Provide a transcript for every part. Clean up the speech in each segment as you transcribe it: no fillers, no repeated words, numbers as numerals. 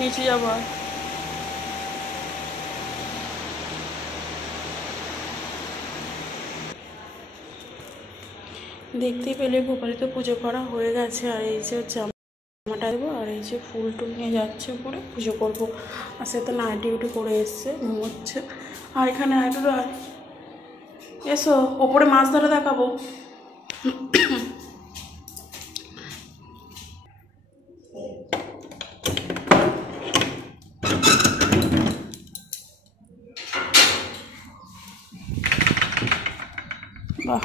নিচে যাবো। আর দেখতেই পেলে গোপালীতে পুজো করা হয়ে গেছে। আর এই যে জামাটা দেবো, আর এই যে ফুল টুল নিয়ে যাচ্ছে উপরে পুজো করবো। আর সে তো নাইট ডিউটি করে এসছে, ঘুমোচ্ছে। আর এখানে এসো, ওপরে মাছ ধরে দেখাবো। বাহ,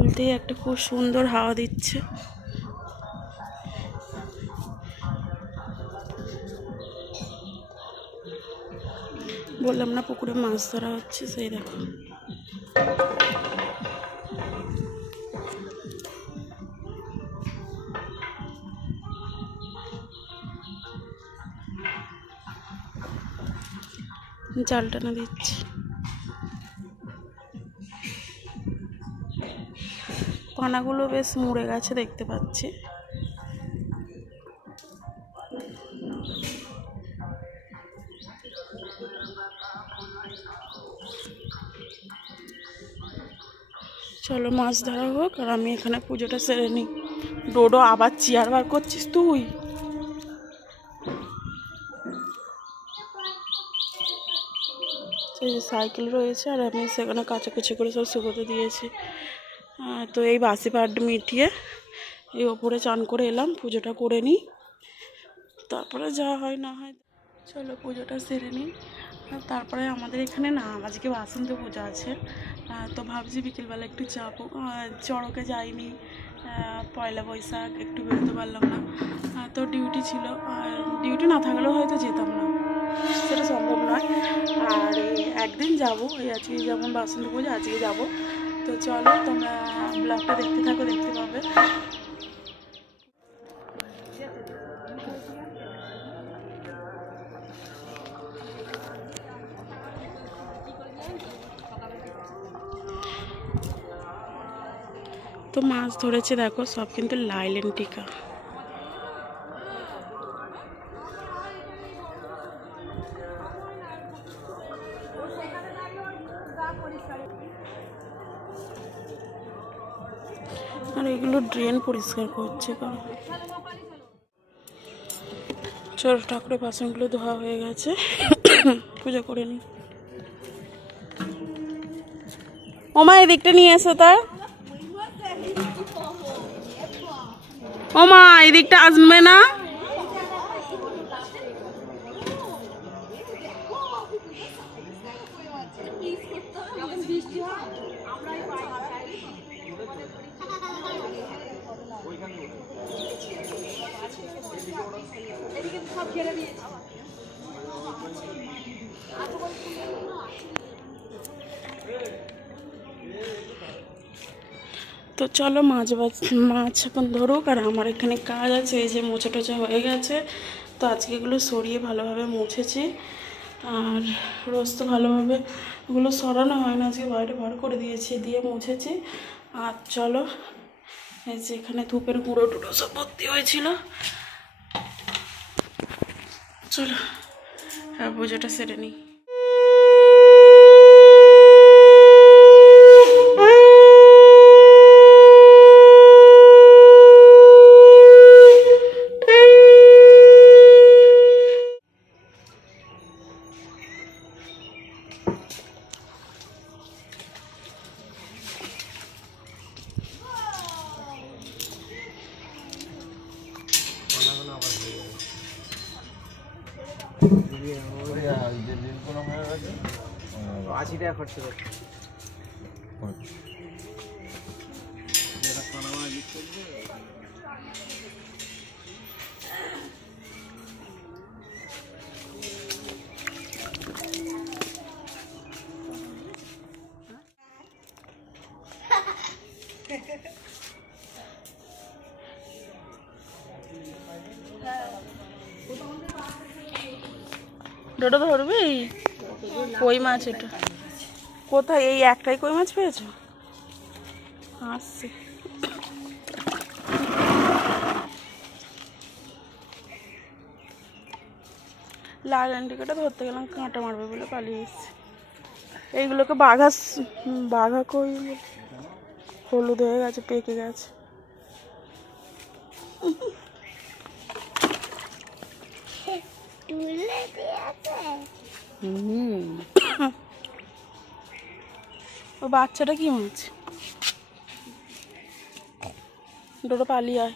উল্টেই একটা খুব সুন্দর হাওয়া দিচ্ছে। বললাম না পুকুরে মাছ ধরা হচ্ছে, সেই দেখো। জাল টানা দিচ্ছে। পানাগুলো বেশ মুড়ে গেছে দেখতে পাচ্ছি। চলো মাছ ধরা হোক, আর আমি এখানে পুজোটা সেরে নিই। ডোডো আবার চেয়ার বার করছিস তুই? সেই সাইকেল রয়েছে, আর আমি সেখানে কাচাকুচি করে সব শুকোতে দিয়েছি। তো এই বাসি পাট মিটিয়ে এই ওপরে চান করে এলাম, পুজোটা করে নিই, তারপরে যা হয় না হয়। চলো পুজোটা সেরে নিই। তারপরে আমাদের এখানে না আজকে বাসন্তী পূজা আছে, তো ভাবছি বিকেলবেলা একটু যাবো। চড়কে যাইনি, পয়লা বৈশাখ একটু বেরোতে পারলাম না, তো ডিউটি ছিল। আর ডিউটি না থাকলেও হয়তো যেতাম না, সেটা সম্ভব নয়। আর একদিন যাবো, এই আজকে যেমন বাসন্তী পূজা আজকে যাবো। তো চলো তোমরা ব্লগটা দেখতে থাকো, দেখতে পাবে। তো মাছ ধরেছে দেখো, সব কিন্তু লাইলেন্টিকা। আর এগুলো ড্রেন পরিষ্কার করছে। চল ঠাকুরের বাসনগুলো ধোয়া হয়ে গেছে, পুজো করে নি। ওমা এদিকটা নিয়ে এসো তা। ওমা এদিকটা আসবে না? তো চলো মাছ এখন ধরুক, আর আমার এখানে কাজ আছে। এই যে মোছা টোচা হয়ে গেছে, তো আজকে এগুলো সরিয়ে ভালোভাবে মুছেছি। আর রোজ তো ভালোভাবে ওগুলো সরানো হয় না, আজকে বাইরে বার করে দিয়েছি, দিয়ে মুছেছি। আর চলো, এই যে এখানে ধূপের গুঁড়ো টুড়ো সব ভর্তি হয়েছিল। চলো পুজোটা সেরে নিই। টাকা খরচ করছে। ডোডো ধরবি? কই মাছ এটা কোথায়? এই একটাই কই মাছ পেয়েছো? আসছে। লাল আন্টিকাটা ধরতে গেলাম, কাঁটা মারবে বলে পালিয়ে এসেছি। এইগুলোকে বাঘা কই, হলুদ হয়ে গেছে, পেকে গেছে। ও বাচ্চাটা কি হয়েছে? ডোডো পালিয়ে আয়।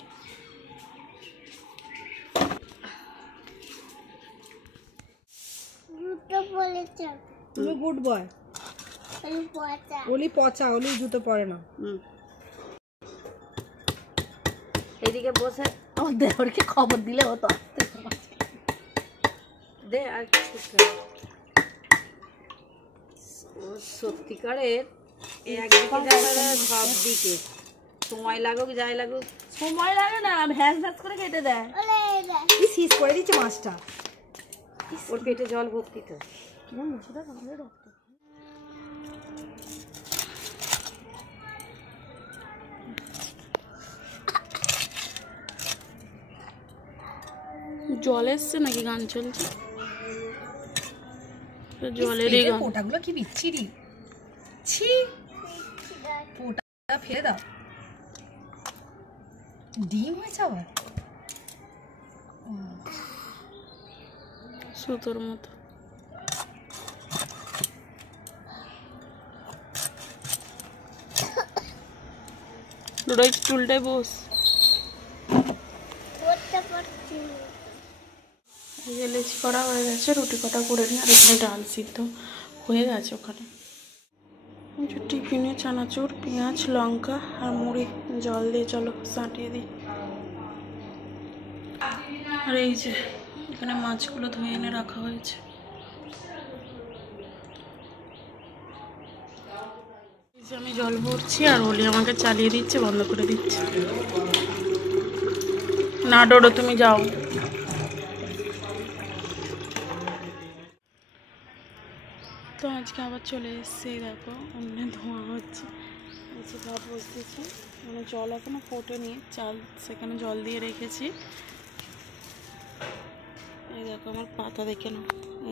তুমি গুড বয়। ওলি পচা, ওলি জুতো পরে না। এদিকে বসে আমার দেওরকে খবর দিলে হতো। দে আর সত্যিকারের একদিকে সব দিকে সময় লাগুক যাই লাগুক, সময় লাগে না, ভ্যাস ভ্যাস করে কেটে দেয়। শীষ করে দিচ্ছে মাছটা, ওর পেটে জল ভর্তি তো। জল এসছে নাকি? গান চলছে জলেরই গান। পোটাগুলো কি বিচ্ছিরি, ছি, পোটা ফেলে দাও। ডিম হয়েছে আবার সুতোর মতো। চুলটায় বস। লেচি করা হয়ে গেছে, রুটি কটা করে নিই। আর এখানে ডাল সিদ্ধ হয়ে গেছে। ওখানে টিফিনে চানাচুর, পেঁয়াজ, লঙ্কা আর মুড়ি জল দিয়ে চলো সাঁটিয়ে দিই। আর এই যে এখানে মাছগুলো ধুয়ে এনে রাখা হয়েছে। আমি জল ভরছি আর ওলি আমাকে চালিয়ে দিচ্ছে, বন্ধ করে দিচ্ছে। না ডোডো তুমি যাও। তো আজকে আবার চলে এসছে, দেখো অন্য ধোঁয়া হচ্ছে। এসে ভাত বসতেছি, মানে জল এখনো ফোটেনি, চাল সেখানে জল দিয়ে রেখেছি। এই দেখো আমার পাতা দেখে না,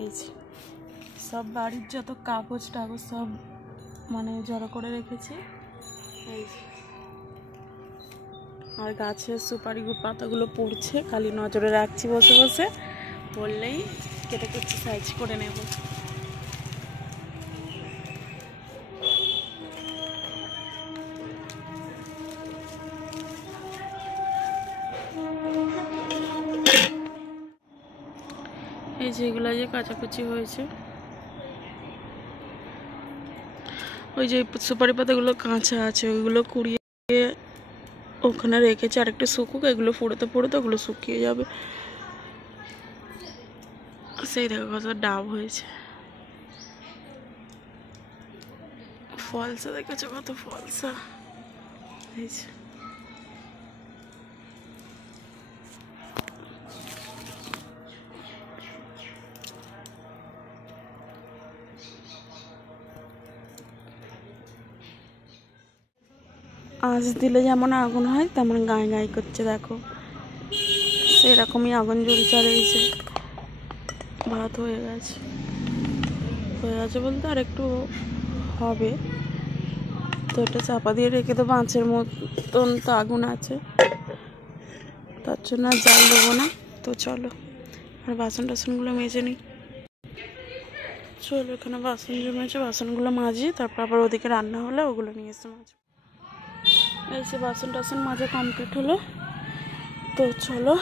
এই যে সব বাড়ির যত কাগজ টাগজ সব মানে জড়ো করে রেখেছি। এই যে আর গাছের সুপারি পাতাগুলো পড়ছে, খালি নজরে রাখছি বসে বসে, পড়লেই কেটে কেটে সাইজ করে নেব। এই যেগুলো যে কাচাকুচি হয়েছে, ওই যে সুপারি পাতাগুলো কাঁচা আছে, ওইগুলো কুড়িয়ে ওখানে রেখেছি। আর একটু শুকুক, এগুলো ফুড়োতে ফুড়োতে ওগুলো শুকিয়ে যাবে। সেই দেখো কত ডাব হয়েছে, ফলসা দেখেছো কত ফলসা হয়েছে। আঁচ দিলে যেমন আগুন হয় তেমন গায়ে গায়ে করছে, দেখো সেরকমই আগুন জ্বলছে। আর এই যে ভাত হয়ে গেছে, বলতে আর একটু হবে। তো এটা চাপা দিয়ে রেখে দেবো, আঁচের মতন তো আগুন আছে, তার জন্য আর জাল দেবো না। তো চলো আর বাসন টাসনগুলো মেজে নিই। চলো এখানে বাসন জমেছে, বাসনগুলো মাজি, তারপর আবার ওদিকে রান্না হলে ওগুলো নিয়ে এসে মাঝে। এসে বাসন টাসন মাজা কমপ্লিট হলো। তো চলো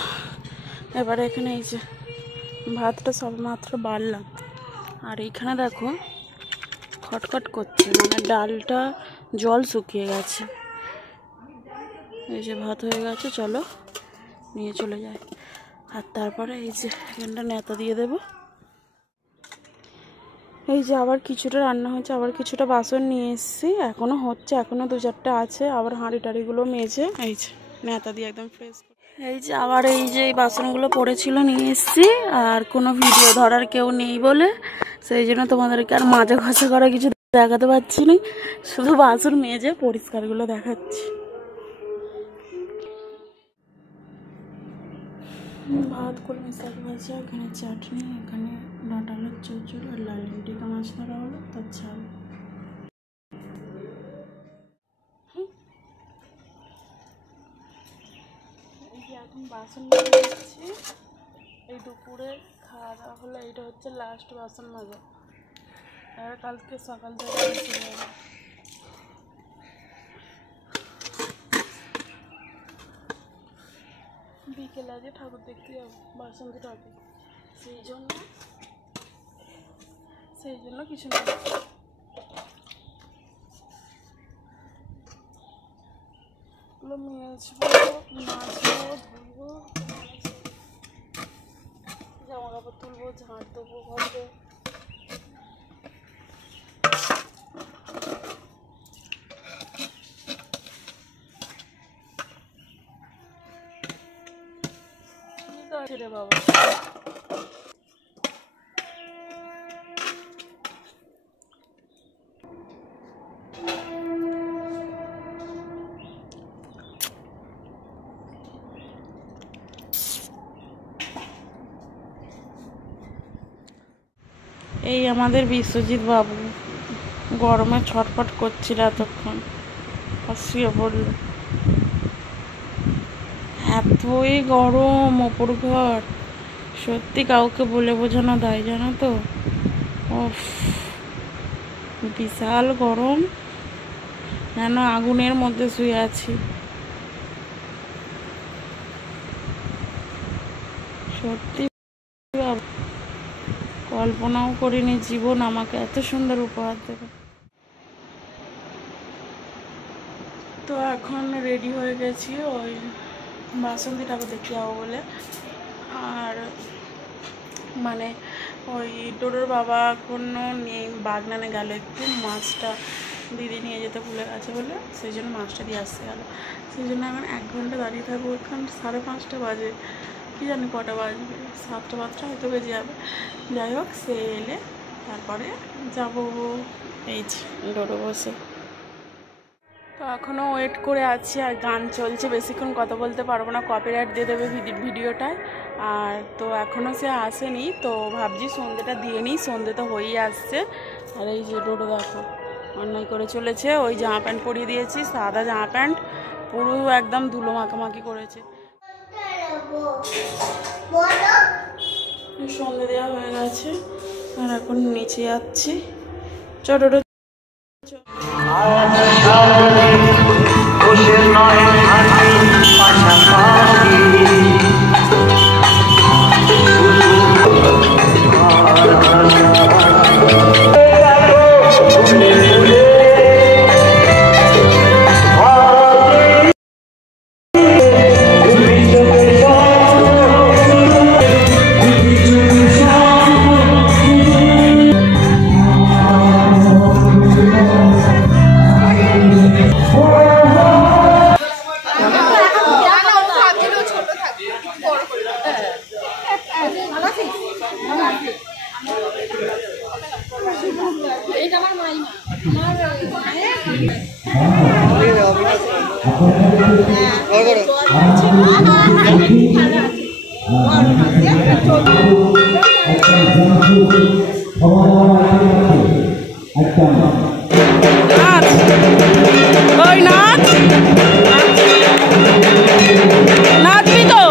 এবারে এখানে এই যে ভাতটা সবেমাত্র বাড়লাম, আর এইখানে দেখো খটখট করছে, মানে ডালটা জল শুকিয়ে গেছে। এই যে ভাত হয়ে গেছে, চলো নিয়ে চলে যাই। আর তারপরে এই যে এখানটা নেতা দিয়ে দেবো। এই যে আবার কিছুটা রান্না হয়েছে, আবার কিছুটা বাসন নিয়ে এসেছি, এখনও হচ্ছে, এখনও 2-4টা আছে। আবার হাঁড়ি টাড়িগুলো মেজে এই যে নেতা দিয়ে একদম ফ্রেশ। এই যে আবার এই যে এই বাসনগুলো পড়েছিল নিয়ে এসেছি, আর কোনো ভিডিও ধরার কেউ নেই বলে সেই জন্য তোমাদেরকে আর মাজা ঘষা করা কিছু দেখাতে পারছি না, শুধু বাসন মেজে পরিষ্কারগুলো দেখাচ্ছি। ভাত কলমি শাক ভাজা, এখানে চাটনি, এখানে ডাঁটালের চচ্চড়ি আর লাল টিকা মাছ ধরা হলো, তার ঝাল। এই যে এখন বাসন মাজা দিচ্ছি, এই দুপুরে খাওয়া দাওয়া হলো, এইটা হচ্ছে লাস্ট বাসন মাজা, আর কালকে সকাল থেকে শুরু হবে। বিকেলে আজকে ঠাকুর দেখতে যাবো, বাসন্তী ঠাকুর, সেই জন্য কিছু না। এগুলো মেজবো, মাজবো, ধুবো, জামা কাপড় তুলবো, ঝাঁট দেবো ঘরে। রে বাবা, এই আমাদের বিশ্বজিৎ বাবু গরমে ছটফট করছিল এতক্ষণ, আর শুয়ে পড়ল। এতই গরম ওপর ঘর, সত্যি কাউকে বলে বোঝানো দায়, জানো তো। উফ, বিশাল গরম, যেন আগুনের মধ্যে শুয়ে আছি। সত্যি কল্পনাও করিনি জীবন আমাকে এত সুন্দর উপহার দেবে। তো এখন রেডি হয়ে গেছি ওই বাসন্তী ঠাকুর দেখতে যাবো বলে। আর মানে ওই ডোডোর বাবা এখনো নেই, বাগনানে গেল একটু, মাছটা দিদি নিয়ে যেতে ভুলে গেছে বলে সেই জন্য মাছটা দিয়ে আসতে গেল। সেই জন্য এখন 1 ঘন্টা দাঁড়িয়ে থাকবো, এখন 5:30 বাজে, কী জানি কটা বাজবে, 7টা হয়তো বেজে যাবে। যাই হোক, সে এলে তারপরে যাবো। এই ডোডো বসে, তো এখনও ওয়েট করে আছি, আর গান চলছে, বেশিক্ষণ কথা বলতে পারবো না, কপিরাইট দিয়ে দেবে ভিডিওটায়। আর তো এখনও সে আসেনি, তো ভাবছি সন্ধ্যেটা দিয়ে নিই, সন্ধ্যে তো হয়েই আসছে। আর এই যে ডোডো দেখো অন্যায় করে চলেছে, ওই জামা প্যান্ট পরিয়ে দিয়েছি, সাদা জামা প্যান্ট, পুরো একদম ধুলো মাখামাখি করেছে। সন্ধ্যে দেওয়া হয়ে গেছে, আর এখন নিচে যাচ্ছি। চলো ডোডো, নাচবি তো?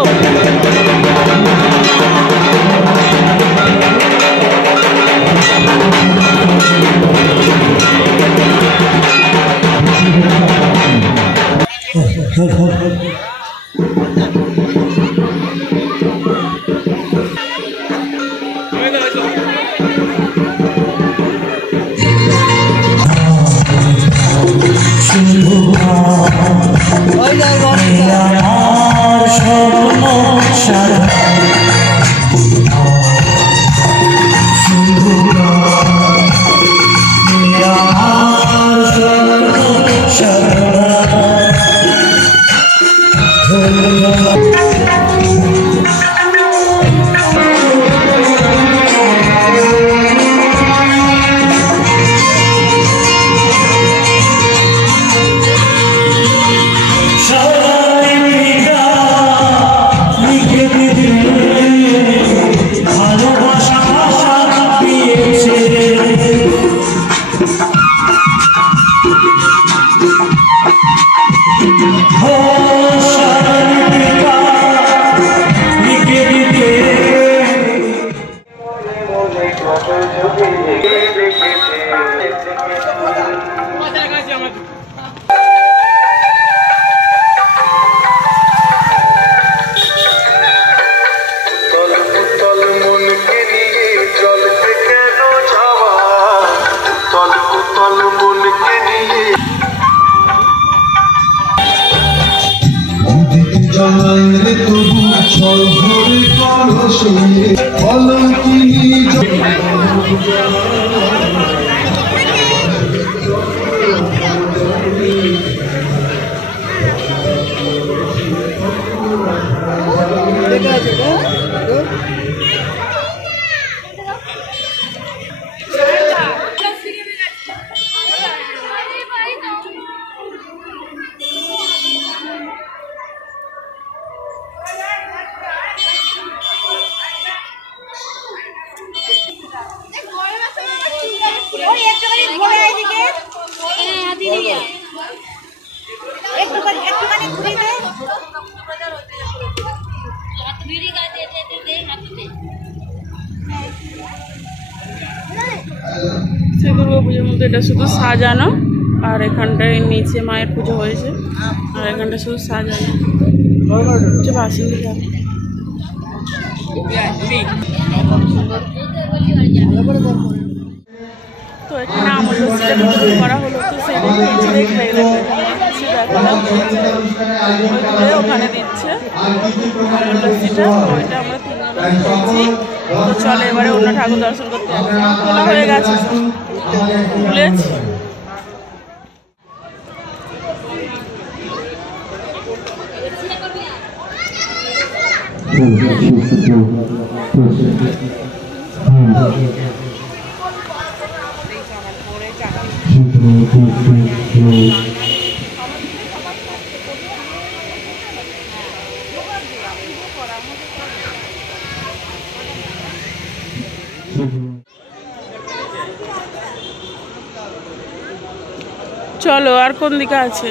সেই দুর্গা পুজোর মধ্যে এটা শুধু সাজানো, আর এখানটায় নিচে মায়ের পুজো হয়েছে, আর এখানটা শুধু সাজানো হচ্ছে বাসন্তী যাবে। তো এখানে আমল লস্যিটা বিতরণ করা হলো, তো সেটা দেখলে দেখালাম ওখানে দিচ্ছে আমল লস্যিটা, ওইটা আমরা 3 জন খেয়েছি। তো চলো এবারে অন্য ঠাকুর দর্শন করতে হবে, তোলা হয়ে গেছে ভুলেছি। চলো আর কোন দিকে আছে?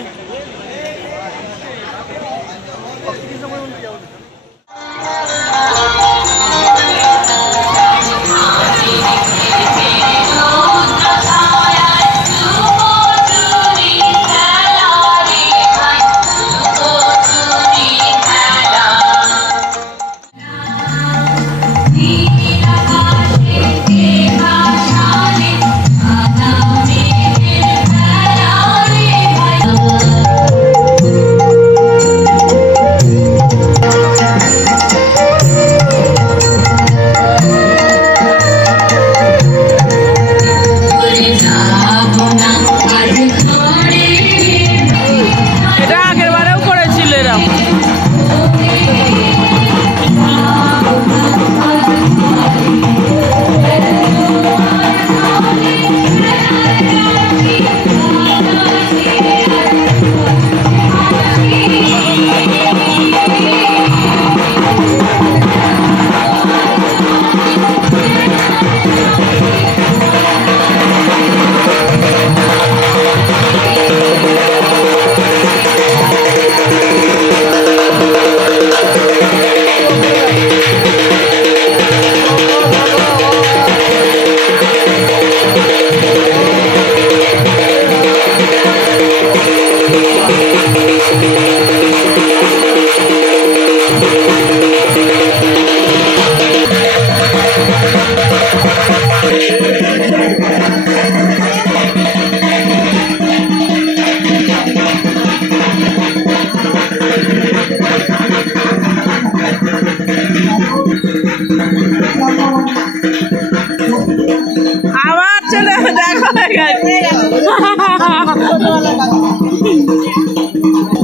আবার চলে দেখো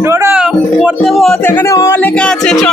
ডোডো পড়তে বস, এখানে অ লেখা আছে চ।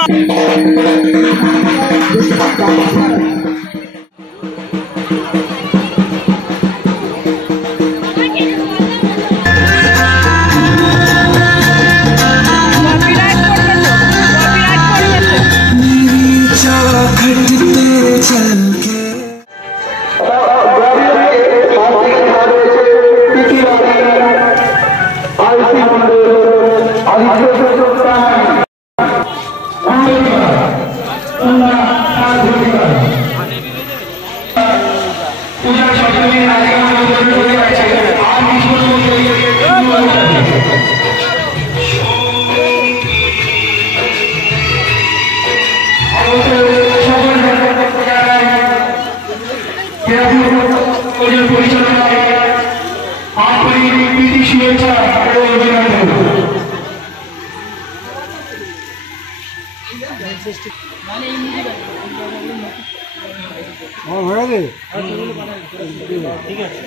ঠিক আছে,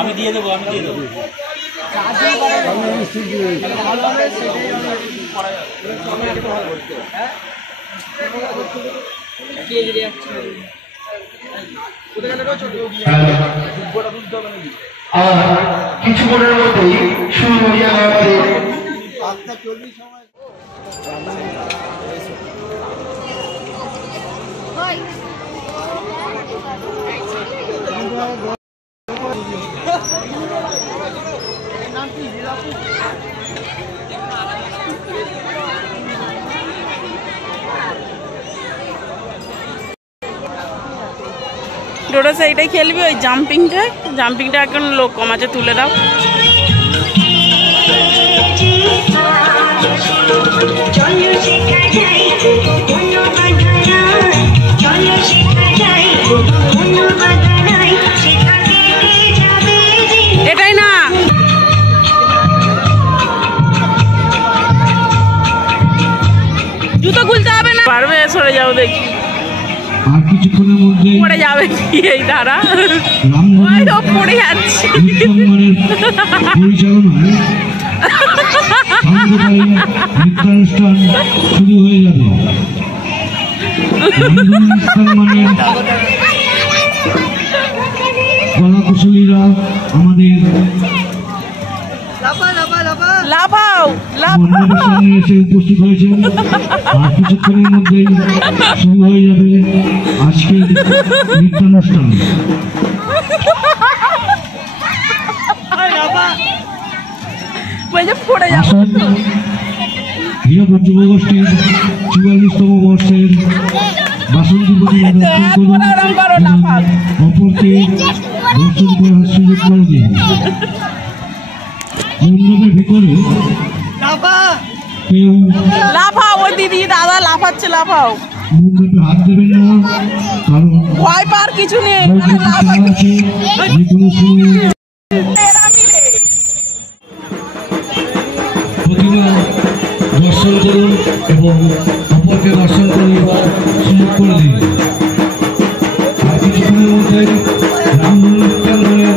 আমি দিয়ে দেবো। কিছুক্ষণের মধ্যেই শুরু হয়ে যাবে ডোডো সেইটাই খেলবি, ওই জাম্পিংটা এখন লোক কম আছে, তুলে দাও। এটাই না, জুতো খুলতে হবে না, পারবে, সরে যাও দেখি। আর কিছুক্ষণের মধ্যে পড়ে যাবে কি এই ধারা, পড়ে যাচ্ছে। পরিচালনায় সান্ধ্যকালীন নৃত্যানুষ্ঠান শুরু হয়ে যাবে। মুসলমানের কলাকুশলীরা আমাদের মণ্ডপের সামনে এসে উপস্থিত হয়েছেন। আর কিছুক্ষণের মধ্যেই শুরু হয়ে যাবে আজকের নৃত্যানুষ্ঠান। হীরকপুর যুবগোষ্ঠীর ৪৪তম বর্ষের বাসন্তী প্রতিমা অপরকে দর্শন করার সুযোগ করে দিন। মণ্ডপের ভিতরে কেউ লাফাও, ওই দিদি দাদা লাফাচ্ছে, লাফাও, মণ্ডপে হাত দেবেন না, কারণ ভয় পাওয়ার কিছু নেই। প্রতিমা দর্শন করুন এবং অপরকে দর্শন করার সুযোগ করে দিন। আর কিছুক্ষণের মধ্যে রামধনু কেন্দ্রের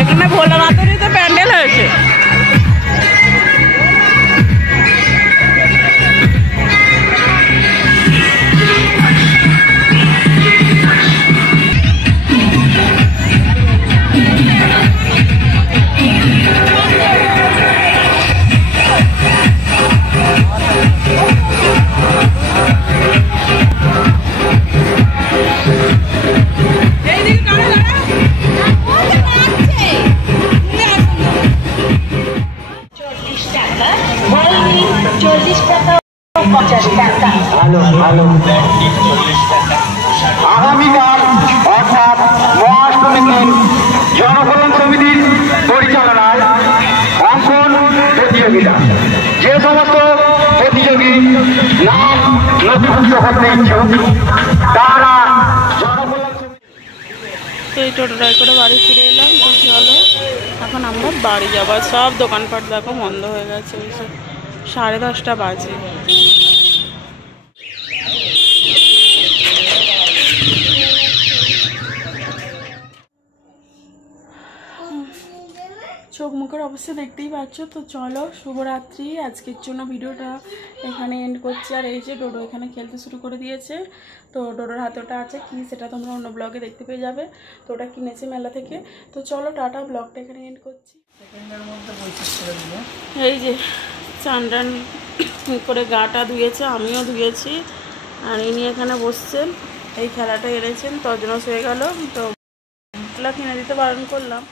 এখানে ভোলা মাতারই তো প্যান্ডেল হয়েছে। আগামীকাল অর্থাৎ মহাষ্টমীর দিন জনকল্যাণ সমিতির পরিচালনায় অঙ্কন প্রতিযোগিতা। যে সমস্ত প্রতিযোগী নাম নথিভুক্ত করতে ইচ্ছুক তারা জনকল্যাণ তো এই টোটোটায় করে বাড়ি ফিরে এলাম। তো চলো এখন আমরা বাড়ি যাবার, সব দোকানপাট দেখো বন্ধ হয়ে গেছে, ওইসব 10:30 বাজে। চোখ মুখের অবস্থা দেখতেই পাচ্ছ। তো চলো শুভরাত্রি, আজকের জন্য ভিডিওটা এখানে এন্ড করছি। আর এই যে ডোডো এখানে খেলতে শুরু করে দিয়েছে। তো ডোডোর হাতে ওটা আছে কি সেটা তোমরা অন্য ব্লগে দেখতে পেয়ে যাবে। তো ওটা কিনেছে মেলা থেকে। তো চলো টাটা, ব্লগটা এখানে এন্ড করছি। এই যে চান টান করে গাটা ধুয়েছে, আমিও ধুয়েছি। আর ইনি এখানে বসছেন, এই খেলাটা এনেছেন, তজনস হয়ে গেল। তো কিনে দিতে বারণ করলাম।